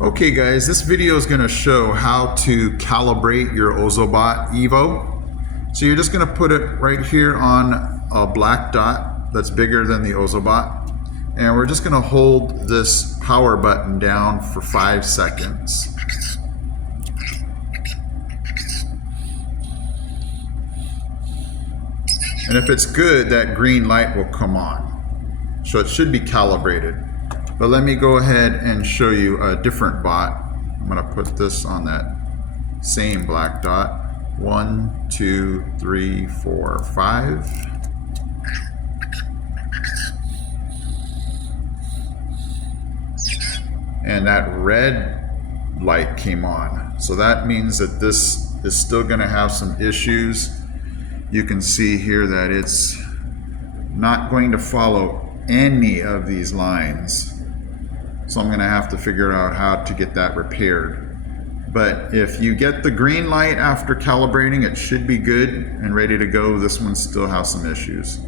Okay guys, this video is going to show how to calibrate your Ozo Bot EVO. So you're just going to put it right here on a black dot that's bigger than the Ozo Bot. And we're just going to hold this power button down for 5 seconds. And if it's good, that green light will come on. So it should be calibrated. But let me go ahead and show you a different bot. I'm going to put this on that same black dot. 1, 2, 3, 4, 5. And that red light came on. So that means that this is still going to have some issues. You can see here that it's not going to follow any of these lines. So I'm going to have to figure out how to get that repaired. But if you get the green light after calibrating, it should be good and ready to go. This one still has some issues.